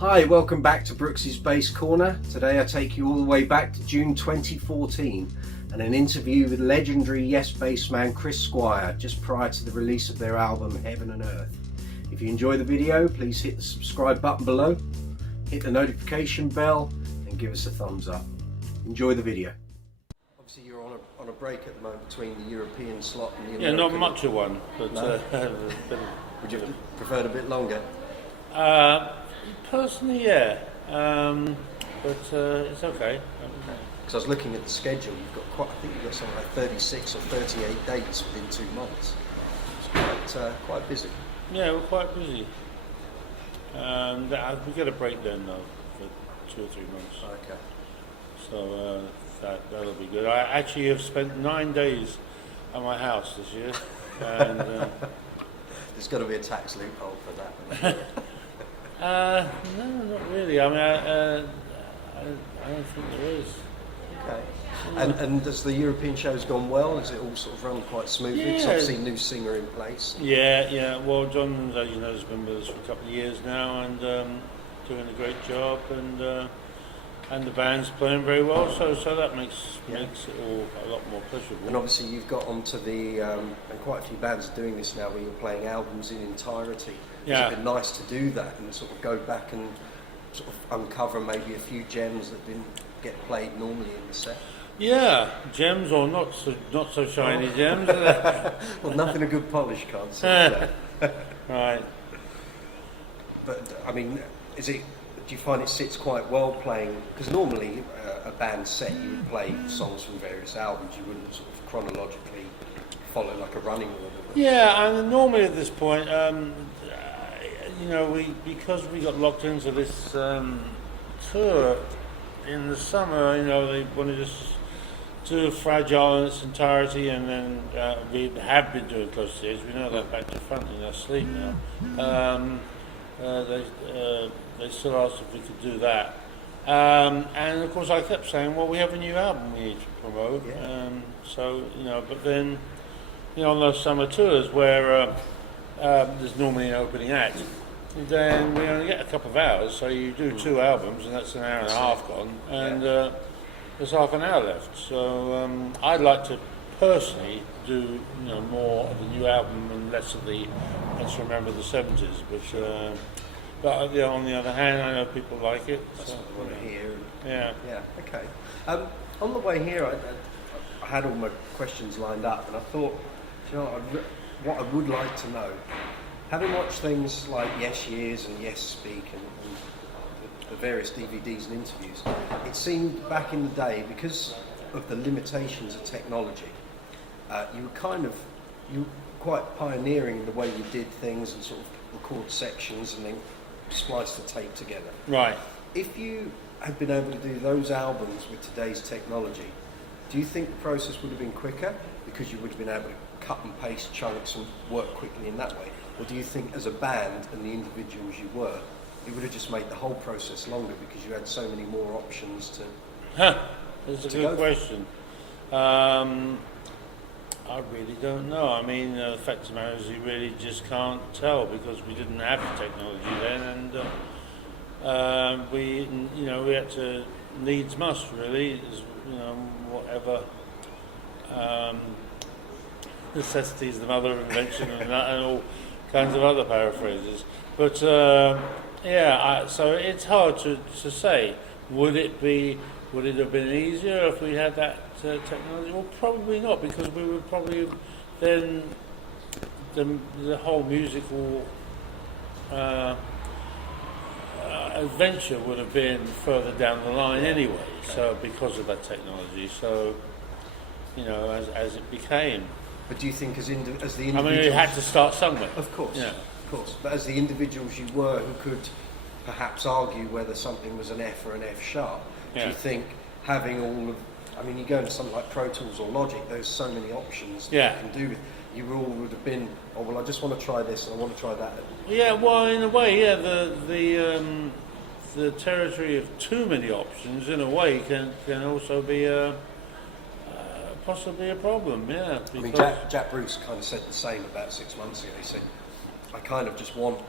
Hi, welcome back to Brooksy's Bass Corner. Today I take you all the way back to June 2014 and an interview with legendary Yes bassman Chris Squire just prior to the release of their album Heaven and Earth. If you enjoy the video, please hit the subscribe button below, hit the notification bell and give us a thumbs up. Enjoy the video. Obviously you're on a break at the moment between the European slot and the American. Yeah, not much of one, but No? Would you have preferred a bit longer? Personally, yeah, but it's okay. Because I was looking at the schedule, I think you've got something like 36 or 38 dates within 2 months. It's quite busy. Yeah, we're quite busy. We get a break then though for 2 or 3 months. Okay. So that'll be good. I actually have spent 9 days at my house this year, and there's got to be a tax loophole for that. no, not really. I mean, I don't think there is. Okay. And as the European show's gone well, has it all sort of run quite smoothly? Because obviously new singer in place. Yeah. Well, John, as you know, has been with us for a couple of years now, and doing a great job, and the band's playing very well. So that makes it all a lot more pleasurable. And obviously you've got onto the and quite a few bands are doing this now, where you're playing albums in entirety. Yeah. It's been nice to do that and sort of go back and sort of uncover maybe a few gems that didn't get played normally in the set. Yeah, gems or not so shiny gems. Well, nothing a good polish can't say. Right. But I mean, do you find it sits quite well playing? Because normally a band set, you would play songs from various albums. You wouldn't sort of chronologically follow like a running order. Yeah, and normally at this point, because we got locked into this tour in the summer, they wanted us to do Fragile in its entirety, and then we have been doing Close to the Edge. We know that back to front in our sleep now. They still asked if we could do that, and of course I kept saying, well, we have a new album we need to promote. Yeah. But then on those summer tours where there's normally an opening act, then we only get a couple of hours, so you do 2 albums and that's an hour and a half gone, and there's half an hour left. So I'd like to personally do more of the new album and less of the Let's Remember the 70s, but on the other hand, I know people like it. That's what I want to hear. Yeah. Okay. On the way here, I had all my questions lined up, and I thought, what I would like to know, having watched things like Yes Years and Yes Speak and the various DVDs and interviews, it seemed back in the day, because of the limitations of technology, you were quite pioneering in the way you did things and sort of record sections and then splice the tape together. Right. If you had been able to do those albums with today's technology, do you think the process would have been quicker because you would have been able to cut and paste chunks and work quickly in that way? Or do you think as a band and the individuals you were, it would have just made the whole process longer because you had so many more options to That's a good question. I really don't know. I mean, the fact of the matter is you really just can't tell because we didn't have the technology then, and we had to needs must really, whatever necessity is the mother of invention and all kinds of other paraphrases. But so it's hard to say. Would it have been easier if we had that technology? Well, probably not, because we would probably then the whole musical adventure would have been further down the line anyway. Okay. So because of that technology, so as it became. But do you think as the individuals? I mean, you had to start somewhere. Of course. Yeah. Of course. But as the individuals you were, who could perhaps argue whether something was an F or an F sharp, do you think having all of, I mean, you go into something like Pro Tools or Logic, there's so many options that you can do with. You all would have been, oh well, I just want to try this and I want to try that. Yeah, well, in a way, the territory of too many options, in a way, can also be possibly a problem. Yeah. I mean, Jack Bruce kind of said the same about 6 months ago. He said, I kind of just want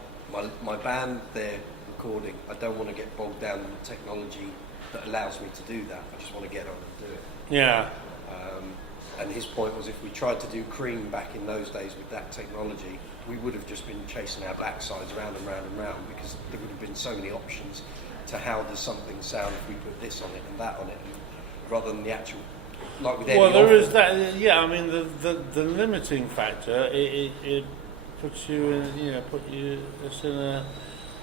my band, they're recording. I don't want to get bogged down in the technology that allows me to do that. I just want to get on and do it. Yeah. And his point was, if we tried to do Cream back in those days with that technology, we would have just been chasing our backsides round and round and round, because there would have been so many options to how does something sound if we put this on it and that on it, and rather than the actual, like with any Well, there offer. is that. Yeah, I mean, the limiting factor, it puts you in, put you us in a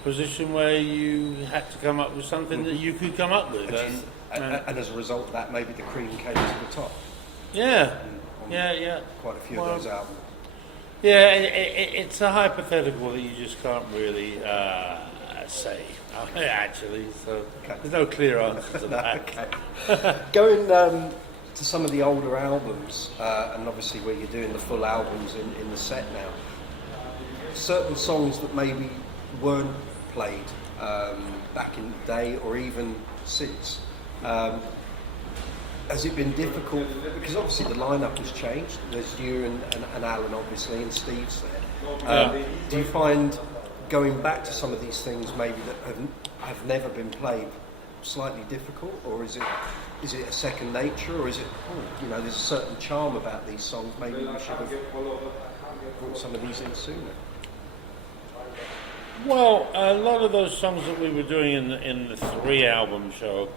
position where you had to come up with something that you could come up with, and as a result of that, maybe the Cream came to the top. Yeah, on yeah. Quite a few of those albums. Yeah, it's a hypothetical that you just can't really say, actually. So there's no clear answer to that. Okay. Going to some of the older albums, and obviously where you're doing the full albums in the set now, certain songs that maybe weren't played back in the day or even since. Has it been difficult? Because obviously the lineup has changed. There's you and Alan, obviously, and Steve's there. Do you find going back to some of these things maybe that have never been played slightly difficult, or is it a second nature, or is it, there's a certain charm about these songs? Maybe we should have brought some of these in sooner. Well, a lot of those songs that we were doing in the 3-album show,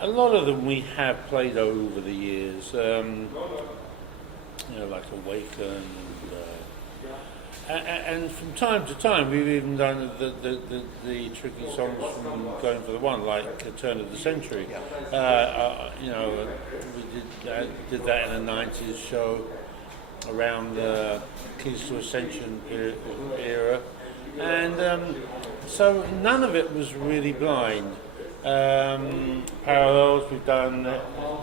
a lot of them we have played over the years, like Awaken, and from time to time we've even done the tricky songs from Going for the One, like Turn of the Century. We did that in the 90s show around the Keys to Ascension era, and so none of it was really blind. Parallels we've done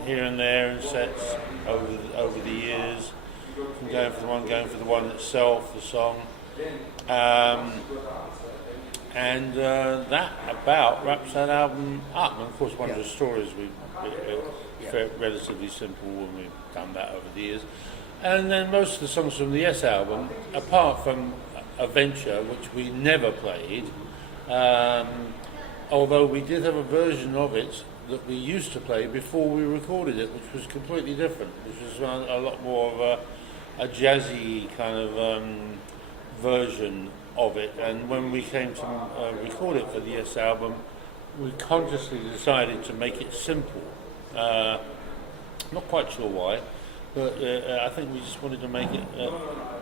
here and there in sets over the years, from Going for the One itself, the song, and that about wraps that album up. And of course, one of the stories we relatively simple when we've done that over the years, and then most of the songs from the Yes album, apart from Adventure, which we never played. Although we did have a version of it that we used to play before we recorded it, which was completely different, which was a lot more of a jazzy kind of version of it. And when we came to record it for the Yes album, we consciously decided to make it simple. Not quite sure why, but I think we just wanted to make it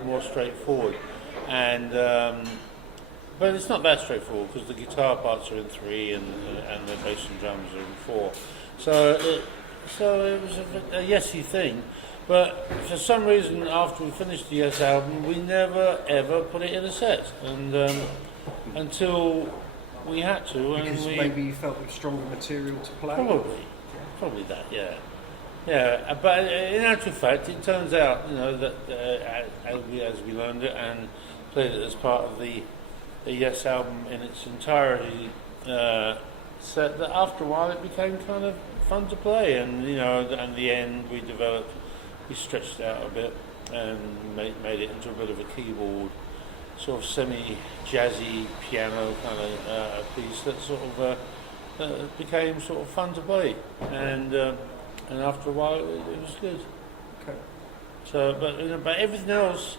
more straightforward. And but it's not that straightforward, because the guitar parts are in 3 and the bass and drums are in 4. So it was a Yesy thing. But for some reason, after we finished the Yes album, we never ever put it in a set, and until we had to. Because maybe you felt it was stronger material to play. Probably that, yeah. Yeah, but in actual fact, it turns out, that as we learned it and played it as part of the Yes album in its entirety, set that after a while it became kind of fun to play, and at the end we stretched it out a bit and made it into a bit of a keyboard, sort of semi-jazzy piano kind of piece that sort of became sort of fun to play, and after a while it was good. Okay. So, but everything else,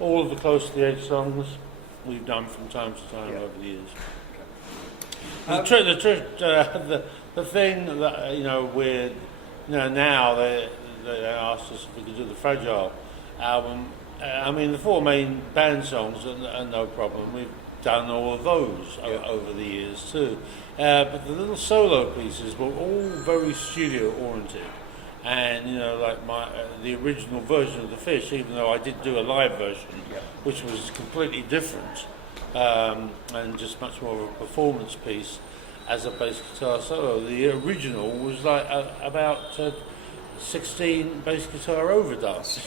all of the Close to the Edge songs, we've done from time to time over the years. The thing that we're now they asked us if we could do the Fragile album. I mean, the 4 main band songs are no problem. We've done all of those over the years too. But the little solo pieces were all very studio oriented. And like the original version of The Fish, even though I did do a live version, which was completely different, and just much more of a performance piece as a bass guitar solo. The original was like about 16 bass guitar overdubs,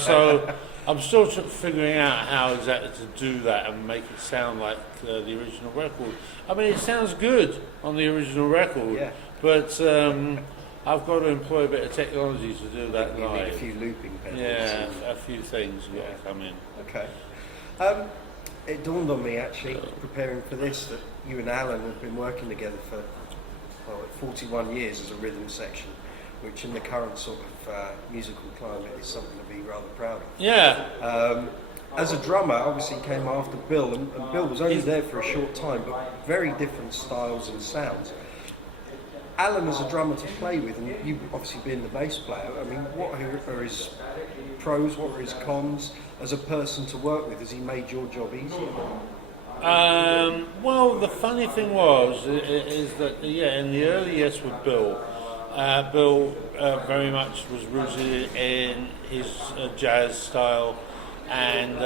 so I'm still figuring out how exactly to do that and make it sound like the original record. I mean, it sounds good on the original record, but I've got to employ a bit of technology to do that you live. need a few looping pedals. Yeah, a few things got to come in. Okay. it dawned on me actually, preparing for this, that you and Alan have been working together for 41 years as a rhythm section, which in the current sort of musical climate is something to be rather proud of. Yeah. As a drummer, obviously came after Bill, and Bill was only there for a short time, but very different styles and sounds. Alan as a drummer to play with, and you obviously being the bass player, I mean, what are his pros, what are his cons? As a person to work with, has he made your job easier? Well, the funny thing is that, in the early years with Bill, Bill very much was rooted in his jazz style and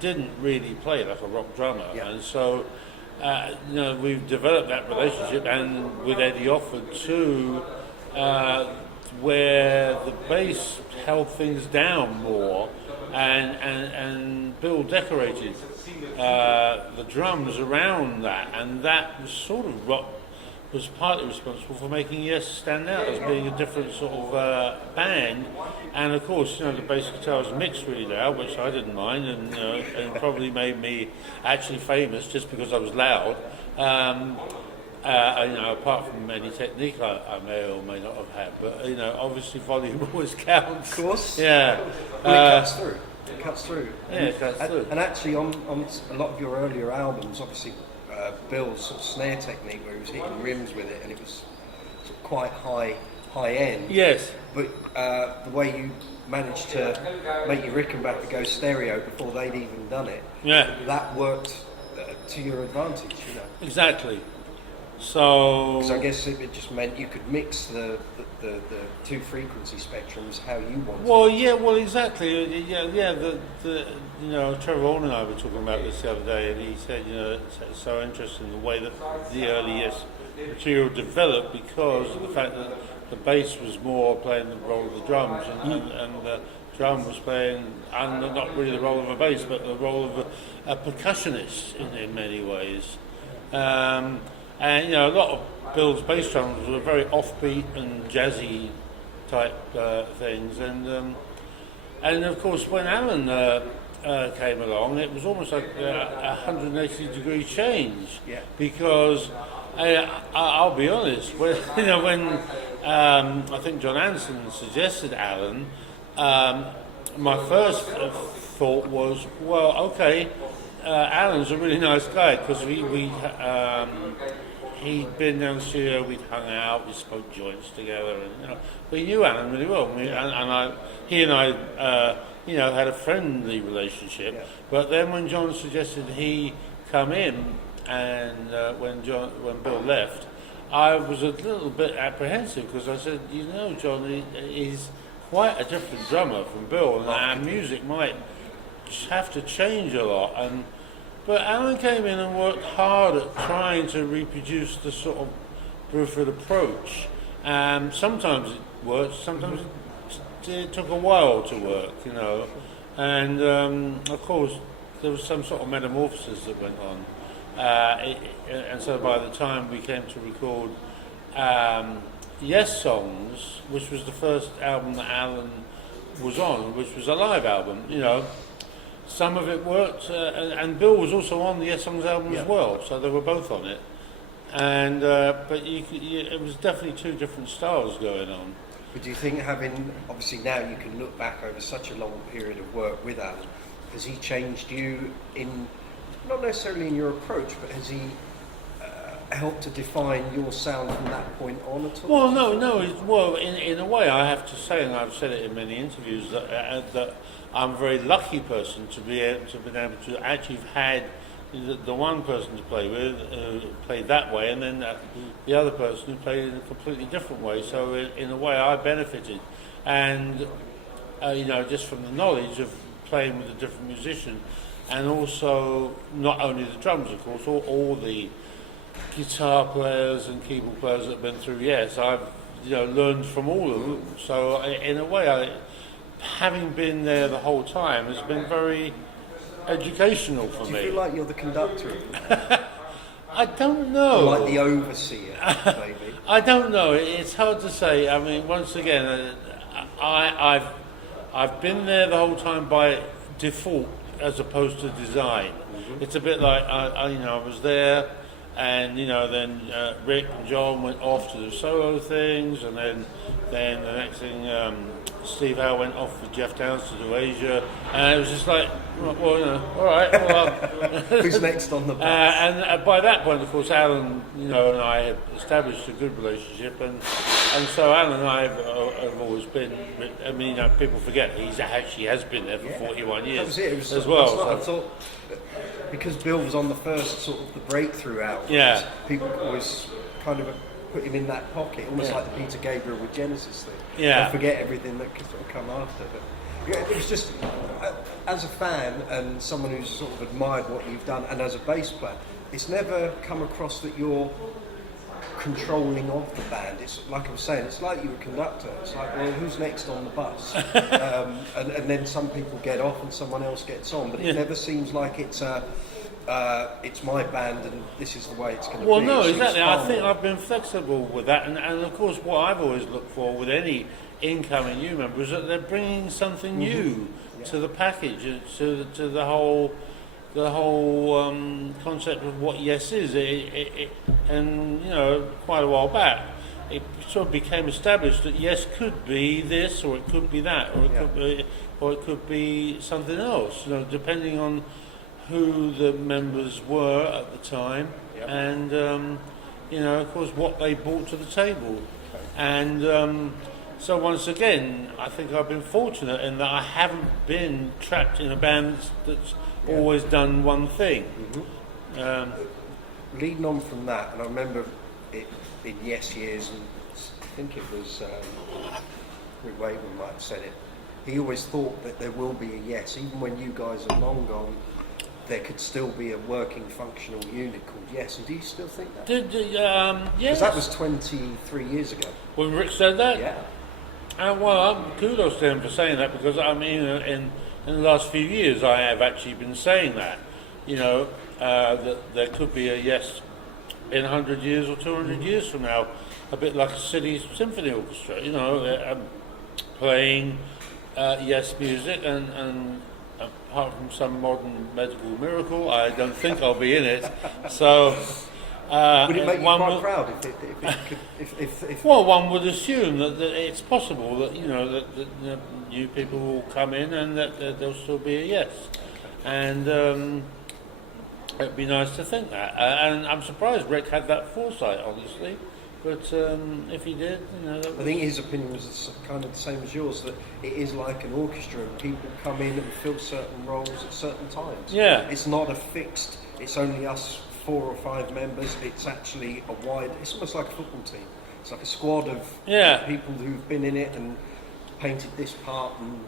didn't really play like a rock drummer. Yeah. And so, we've developed that relationship, and with Eddie Offord too, where the bass held things down more, and Bill decorated the drums around that, and that was sort of was partly responsible for making Yes stand out as being a different sort of band. And of course, the bass guitar was mixed really loud, which I didn't mind, and probably made me actually famous just because I was loud. Apart from any technique I may or may not have had, but obviously volume always counts. Of course. Yeah. Well, it cuts through. It cuts through. Yeah, it cuts through. And actually, on a lot of your earlier albums, obviously, Bill's sort of snare technique, where he was hitting rims with it, and it was sort of quite high end. Yes. But the way you managed to make your Rickenbacker go stereo before they'd even done it, that worked to your advantage, Exactly. So, because I guess it just meant you could mix the two frequency spectrums how you wanted. Well, exactly. Trevor Horn and I were talking about this the other day, and he said, it's so interesting the way that the early Yes material developed, because of the fact that the bass was more playing the role of the drums, and the drum was playing, and not really the role of a bass, but the role of a percussionist in many ways. And a lot of Bill's bass drums were very offbeat and jazzy type things, and of course when Alan came along, it was almost like a 180-degree change. Yeah. Because I'll be honest, when I think John Anderson suggested Alan, my first thought was, well, okay, Alan's a really nice guy, because he'd been down the studio, we'd hung out, we smoked joints together, and we knew Alan really well. He and I had a friendly relationship. Yeah. But then when John suggested he come in, and when Bill left, I was a little bit apprehensive, because I said, John, he's quite a different drummer from Bill, and our music might have to change a lot. But Alan came in and worked hard at trying to reproduce the sort of Bruford approach. Sometimes it worked, sometimes it took a while to work, And of course, there was some sort of metamorphosis that went on. And so by the time we came to record Yes Songs, which was the first album that Alan was on, which was a live album, some of it worked, and Bill was also on the Yes Songs album as well, so they were both on it. And but it was definitely two different styles going on. But do you think, obviously now you can look back over such a long period of work with Alan, has he changed you not necessarily in your approach, but has he helped to define your sound from that point on at all? Well, no. Well, in a way, I have to say, and I've said it in many interviews, that I'm a very lucky person to be able to actually have had the one person to play with who played that way, and then the other person who played in a completely different way. So in a way, I benefited, and just from the knowledge of playing with a different musician, and also not only the drums, of course, all the guitar players and keyboard players that have been through Yes, I've learned from all of them. So in a way, having been there the whole time has been very educational for me. Do you feel like you're the conductor? I don't know. Or like the overseer, maybe? I don't know. It's hard to say. I mean, once again, I've been there the whole time by default, as opposed to design. It's a bit like I was there, and then Rick and John went off to do solo things, and then the next thing Steve Howe went off with Jeff Downs to do Asia, and it was just like, well, all right, well. Who's next on the bus? And by that point, of course, Alan, and I had established a good relationship, and so Alan and I have always been. I mean, people forget he has been there for 41 years. That was it. It was as well. I thought because Bill was on the first sort of the breakthrough albums, people always kind of put him in that pocket, almost like the Peter Gabriel with Genesis thing. Yeah. And forget everything that could sort of come after. But it was just, as a fan and someone who's sort of admired what you've done, and as a bass player, it's never come across that you're controlling of the band. It's like I was saying, it's like you're a conductor. It's like, well, who's next on the bus? And then some people get off and someone else gets on, but it never seems like it's my band and this is the way it's going to be. Well, no, exactly. I think I've been flexible with that, and of course, what I've always looked for with any incoming new member is that they're bringing something new to the package, to the whole concept of what Yes is. And quite a while back, it sort of became established that Yes could be this, or it could be that, or it could be something else. Depending on who the members were at the time, and of course what they brought to the table, and so once again, I think I've been fortunate in that I haven't been trapped in a band that's always done one thing. Leading on from that, and I remember it in Yes years, and I think it was Rick Wakeman might have said it. He always thought that there will be a Yes, even when you guys are long gone. There could still be a working, functional unit called Yes. And do you still think that? Yes. Because that was 23 years ago. When Rick said that? Yeah. Well, kudos to him for saying that, because I mean, in the last few years, I have actually been saying that. That there could be a Yes in 100 years or 200 years from now, a bit like a city symphony orchestra. Playing Yes music and apart from some modern medical miracle, I don't think I'll be in it. So, would it make you quite proud if Well, one would assume that it's possible that that new people will come in and that there'll still be a Yes, and it'd be nice to think that. And I'm surprised Rick had that foresight, honestly. But if he did, I think his opinion was kind of the same as yours, that it is like an orchestra and people come in and fill certain roles at certain times. Yeah. It's not a fixed, it's only us 4 or 5 members, it's actually a wide, it's almost like a football team. It's like a squad of people who've been in it and painted this part and...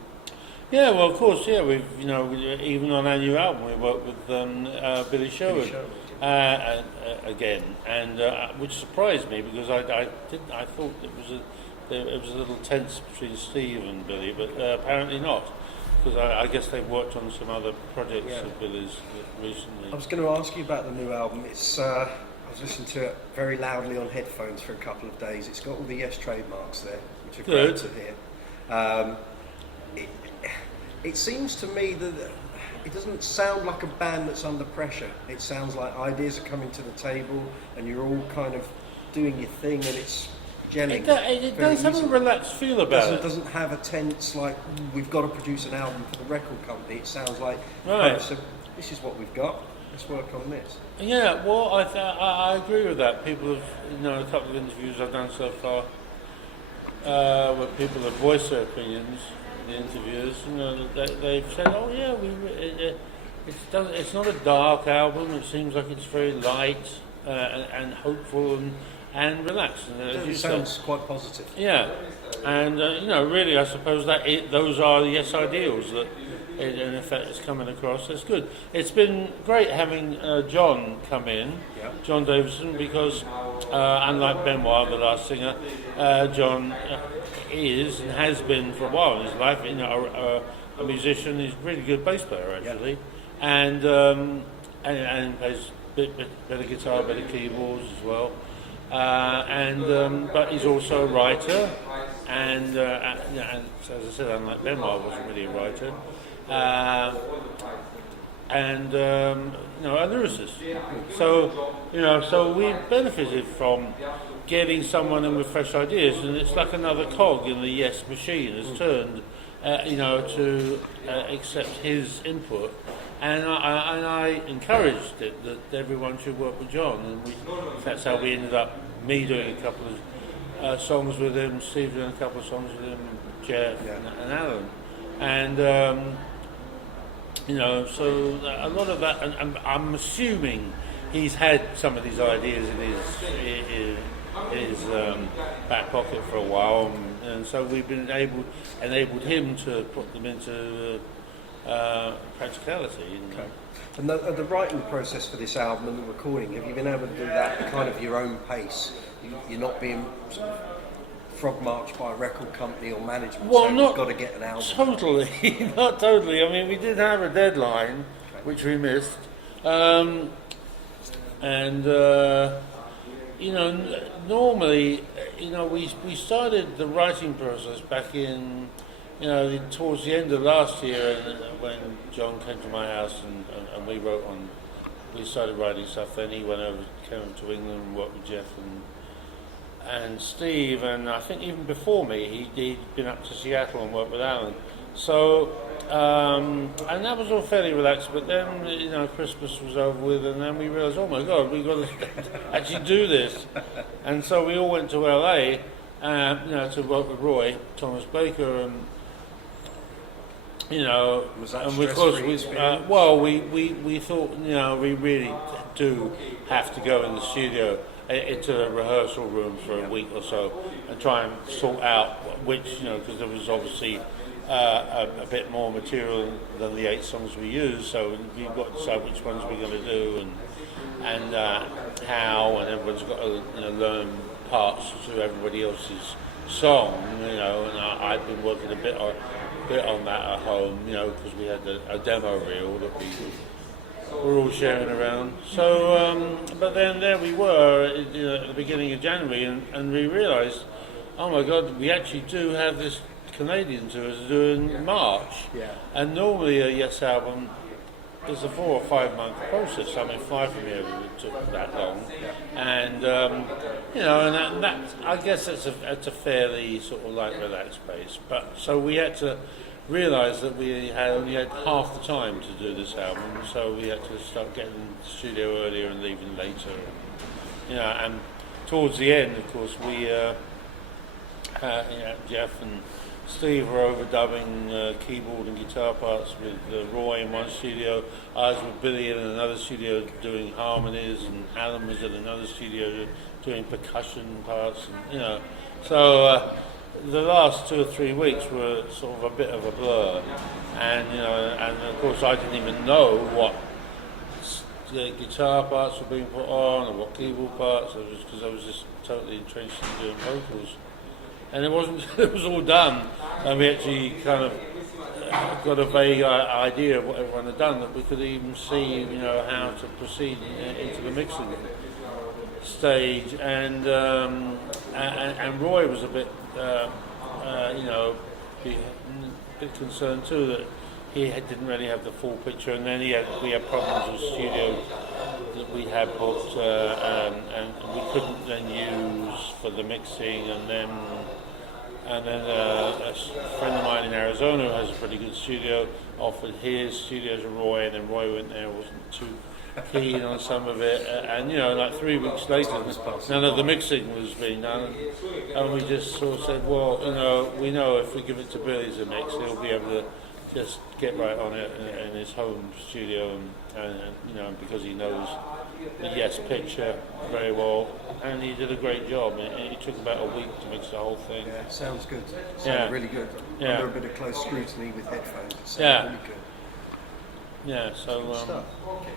Yeah, well, of course, we've, even on our new album, we worked with Billy Sherwood. Again, and which surprised me because I thought it was a little tense between Steve and Billy, but apparently not, because I guess they've worked on some other projects of Billy's recently. I was going to ask you about the new album. It's I was listening to it very loudly on headphones for a couple of days. It's got all the Yes trademarks there, which are great to hear. It seems to me that it doesn't sound like a band that's under pressure. It sounds like ideas are coming to the table and you're all kind of doing your thing and it's gelling. It does have a relaxed feel about it. It doesn't have a tense, like, we've got to produce an album for the record company. It sounds like, so this is what we've got, let's work on this. Yeah, well, I agree with that. People have, a couple of interviews I've done so far, where people have voiced their opinions. The interviews, they've said, "Oh yeah, it's not a dark album. It seems like it's very light and hopeful and relaxed." It sounds quite positive. Yeah, and really, I suppose that those are the Yes ideals that, in effect, is coming across. It's good. It's been great having John come in, John Davison, because unlike Benoit, the last singer, John. Is and has been for a while in his life, a musician. He's a really good bass player actually, and plays better guitar, better keyboards as well. But he's also a writer, and as I said, unlike Benoit, wasn't really a writer. and a lyricist. So so we benefited from getting someone in with fresh ideas, and it's like another cog in the Yes machine has turned, to accept his input. And I encouraged it that everyone should work with John, and that's how we ended up. Me doing a couple of songs with him, Steve doing a couple of songs with him, Jeff and Alan, and so a lot of that. And I'm assuming he's had some of these ideas in his back pocket for a while, and so we've been enabled him to put them into practicality. Okay. And the writing process for this album and the recording, have you been able to do that at kind of your own pace? You're not being sort of frog marched by a record company or management, well, saying you've got to get an album? Totally, not totally. I mean, we did have a deadline, which we missed. Normally, we started the writing process back in, towards the end of last year, when John came to my house and we started writing stuff. Then he came over to England and worked with Jeff and Steve, and I think even before me, he'd been up to Seattle and worked with Alan. So, and that was all fairly relaxed, but then, Christmas was over with, and then we realised, oh my God, we've got to actually do this. And so we all went to LA, to work with Roy, Thomas Baker, and, was that and of course, we thought, we really do have to go in the studio, into the rehearsal room for a week or so, and try and sort out which, because there was obviously a bit more material than the 8 songs we used, so we've got to decide which ones we're going to do and how, and everyone's got to learn parts to everybody else's song, and I've been working a bit on that at home, because we had a demo reel that we're all sharing around. So, but then there we were at the beginning of January, and we realised, oh my God, we actually do have this Canadian tour to do in March. Yeah. And normally a Yes album is a 4 or 5 month process. I mean, fly from here it took that long, and and that I guess it's a fairly sort of like relaxed pace. But so we had to realise that we only had half the time to do this album, so we had to start getting in the studio earlier and leaving later. And towards the end, of course, we Jeff and Steve were overdubbing keyboard and guitar parts with Roy in one studio. I was with Billy in another studio doing harmonies, and Alan was in another studio doing percussion parts. And, so the last 2 or 3 weeks were sort of a bit of a blur, and and of course I didn't even know what guitar parts were being put on or what keyboard parts, because I was just totally entrenched in doing vocals. And it was all done, and we actually kind of got a vague idea of what everyone had done, that we could even see, how to proceed into the mixing stage. And Roy was a bit, bit concerned too that he didn't really have the full picture, and then we had problems with studio that we had booked, and we couldn't then use for the mixing, and then a friend of mine in Arizona who has a pretty good studio offered his studio to Roy, and then Roy went there, wasn't too keen on some of it, and like 3 weeks later none of the mixing was being done, and we just sort of said, well, we know if we give it to Billy to mix, he'll be able to just get right on it in his home studio, and because he knows the Yes picture very well, and he did a great job. It took about a week to mix the whole thing. Yeah, sounds good. Sounds really good. Yeah. Under a bit of close scrutiny with headphones. It sounds really good. Yeah, so stuff.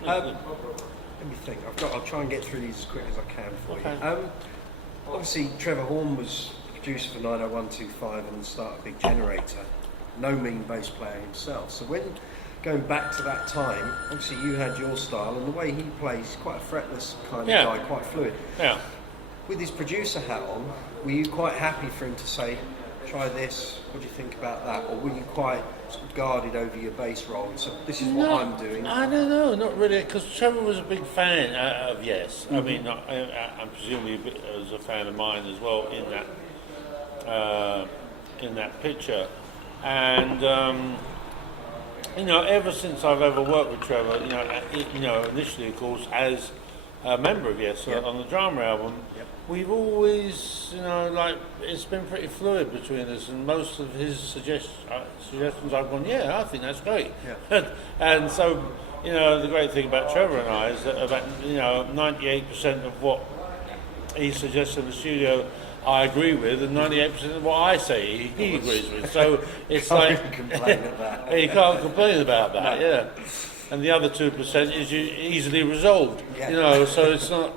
Let me think. I'll try and get through these as quick as I can for you. Obviously, Trevor Horn was producer for 90125 and started Big Generator. No mean bass player himself. So when going back to that time, obviously you had your style, and the way he plays, quite a fretless kind of guy, quite fluid. Yeah. With his producer hat on, were you quite happy for him to say, try this. What do you think about that? Or were you quite sort of guarded over your bass role? So this is what I'm doing. I don't know, not really, because Trevor was a big fan of Yes. I mean, I'm presumably was a fan of mine as well in that picture, and ever since I've ever worked with Trevor, initially of course as a member of Yes on the drama album. We've always, it's been pretty fluid between us, and most of his suggestions I've gone, I think that's great. Yeah. And so, the great thing about Trevor and I is that about, 98% of what he suggests in the studio I agree with, and 98% of what I say he agrees with. So it's like... complain about you can't complain about that, yeah. And the other 2% is easily resolved, so it's not...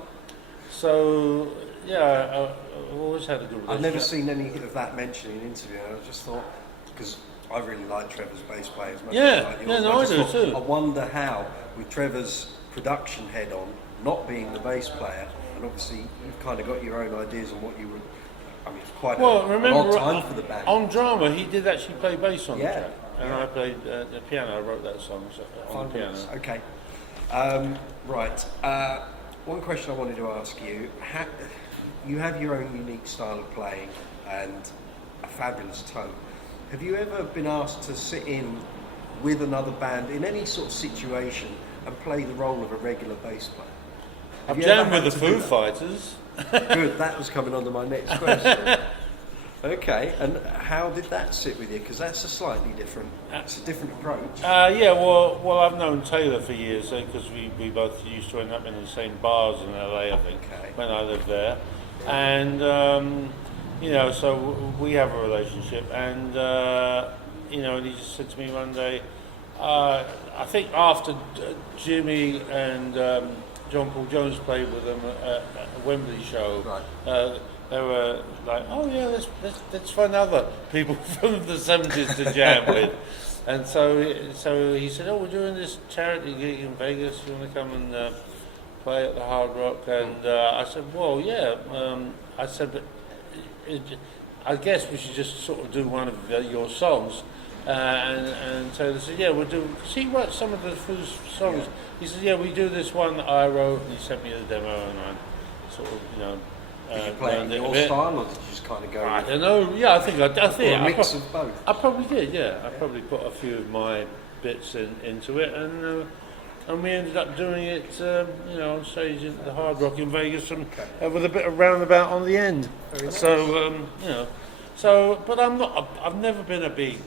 So... Yeah, I've always had a good relationship. I've never seen any of that mentioned in an interview, and I just thought, because I really like Trevor's bass player as much as I like yours. I do too. I wonder how, with Trevor's production head on, not being the bass player, and obviously you've kind of got your own ideas on what you would... I mean, it's quite an odd time for the band. On Drama, he did actually play bass on the track. And Yeah. I played the piano. I wrote that song on the piano. Okay. Right. One question I wanted to ask you. You have your own unique style of playing and a fabulous tone. Have you ever been asked to sit in with another band in any sort of situation and play the role of a regular bass player? I've jammed with the Foo Fighters. Good, that was coming on to my next question. Okay, and how did that sit with you? Because that's a slightly different, it's a different approach. Well, I've known Taylor for years because we both used to end up in the same bars in LA, I think, when I lived there. And, so we have a relationship. And, and he just said to me one day, I think after Jimmy and John Paul Jones played with them at a Wembley show, they were like, let's find other people from the 70s to jam with. And so he said, we're doing this charity gig in Vegas. You want to come and play at the Hard Rock? And I said, I said, but I guess we should just sort of do one of your songs. And Taylor said, we'll do, because he wrote some of the Foo's songs. He said, we do this one that I wrote, and he sent me the demo, and I sort of, did you play it in your style, or did you just kind of go... I don't know, I think a mix of both? I probably did, I probably put a few of my bits into it, and we ended up doing it, on stage at the Hard Rock in Vegas, and with a bit of roundabout on the end. Very nice. So, but I've never been a big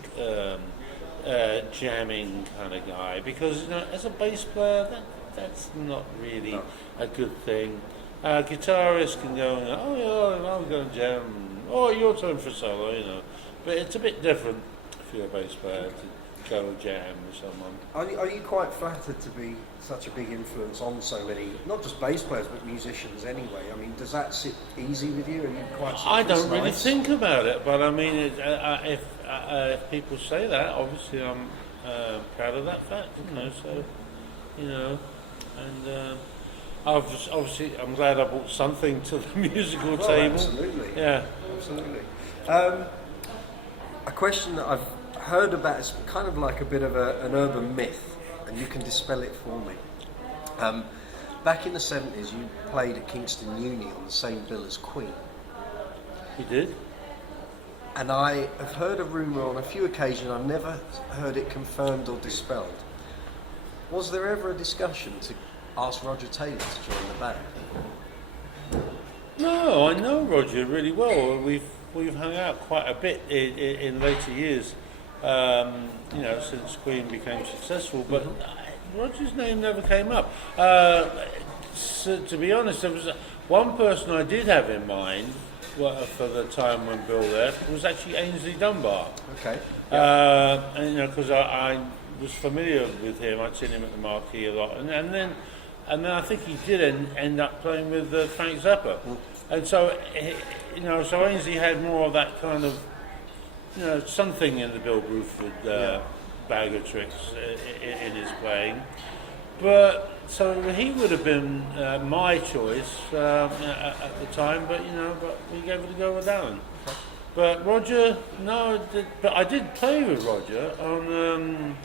jamming kind of guy, because, as a bass player, that's not really a good thing. Guitarists can go, I'm going to jam, your turn for solo, but it's a bit different if you're a bass player to go jam with someone. Are you quite flattered to be such a big influence on so many, not just bass players, but musicians anyway? I mean, does that sit easy with you? Are you quite I don't really think about it, but I mean, if people say that, obviously I'm proud of that fact, and obviously I'm glad I brought something to the musical table. Absolutely. Yeah. Absolutely. A question that I've heard about is kind of like a bit of an urban myth, and you can dispel it for me. Back in the 70s, you played at Kingston Uni on the same bill as Queen. You did? And I have heard a rumour on a few occasions, I've never heard it confirmed or dispelled. Was there ever a discussion to ask Roger Taylor to join the band? No, I know Roger really well. We've hung out quite a bit in later years, since Queen became successful. But Roger's name never came up. So, to be honest, there was one person I did have in mind for the time when Bill left was actually Ainsley Dunbar. Okay. And because I was familiar with him, I'd seen him at the Marquee a lot, and then I think he did end up playing with Frank Zappa, and so so Ainsley had more of that kind of something in the Bill Bruford bag of tricks in his playing, but so he would have been my choice at the time, but we gave it a go with Alan. But Roger, no, but I did play with Roger on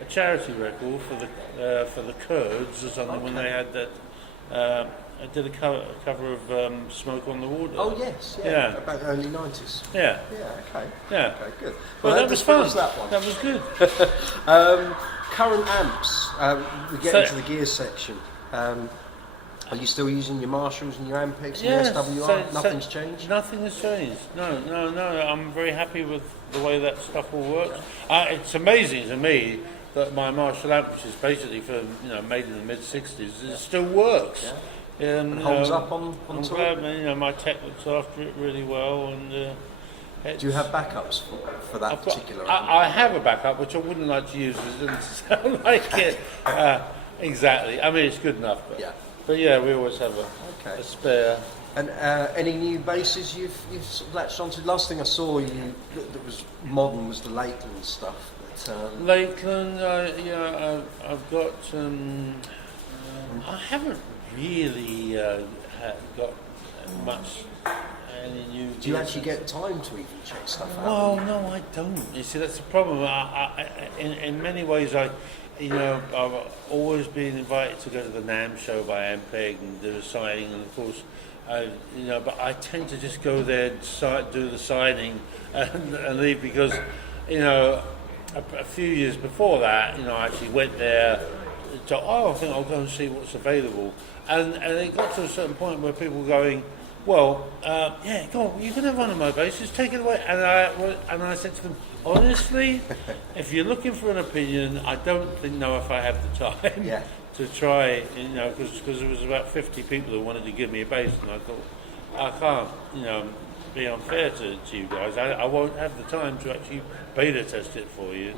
a charity record for the Kurds or something when they had that. I did a cover of Smoke on the Water. Oh yes, yeah. About the early 90s. Yeah. Yeah, okay. Yeah. Okay, good. Well, that was fun. That one. That was good. Current amps. We get into the gear section. Are you still using your Marshalls and your Ampex and your SWR? Nothing's changed? Nothing has changed. No. I'm very happy with the way that stuff all works. It's amazing to me that my Marshall amp, which is basically made in the mid '60s, it still works. Yeah. And holds up on I'm tour? glad, my tech looks after it really well. And do you have backups for that particular amp? I have a backup, which I wouldn't like to use, because it doesn't sound like it. Exactly. I mean, it's good enough. But yeah, we always have a spare. And any new basses you've sort of latched onto? Last thing I saw you that was modern was the Lakeland stuff. But, Lakeland, I've got. I haven't really got much any new. Do you actually get time to even check stuff out? Well, no, I don't. You see, that's the problem. In many ways, I've always been invited to go to the NAMM show by Ampeg and do a signing, and of course, but I tend to just go there, do the signing, and leave, because, a few years before that, I actually went there to, I think I'll go and see what's available, and it got to a certain point where people were going, well, go on, you can have one of my basses, take it away. And I said to them, honestly, if you're looking for an opinion, I don't know if I have the time to try, because there was about 50 people who wanted to give me a bass, and I thought, I can't, be unfair to you guys. I won't have the time to actually beta test it for you.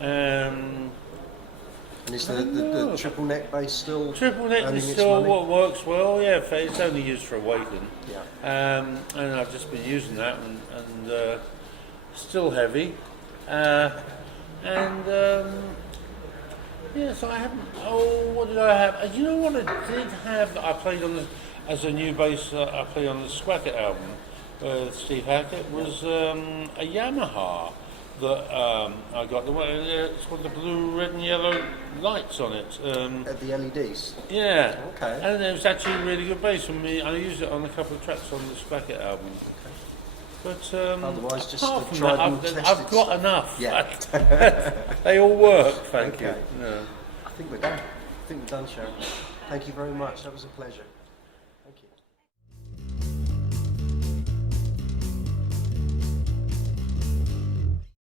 And is the triple neck bass still? Triple neck is still what works well. Yeah, it's only used for Awaken. Yeah. And I've just been using that, and still heavy. So I haven't. Oh, what did I have? You know what I did have that I played on as a new bass. I played on the Squacket album with Steve Hackett was a Yamaha that I got. It's got the blue, red, and yellow lights on it. The LEDs. Yeah. Okay. And it was actually a really good bass for me. I used it on a couple of tracks on the Squacket album. But otherwise, just apart from tried that, and tested. I've got enough. Yeah. They all work. Thank you. I think we're done. Sharon. Thank you very much. That was a pleasure.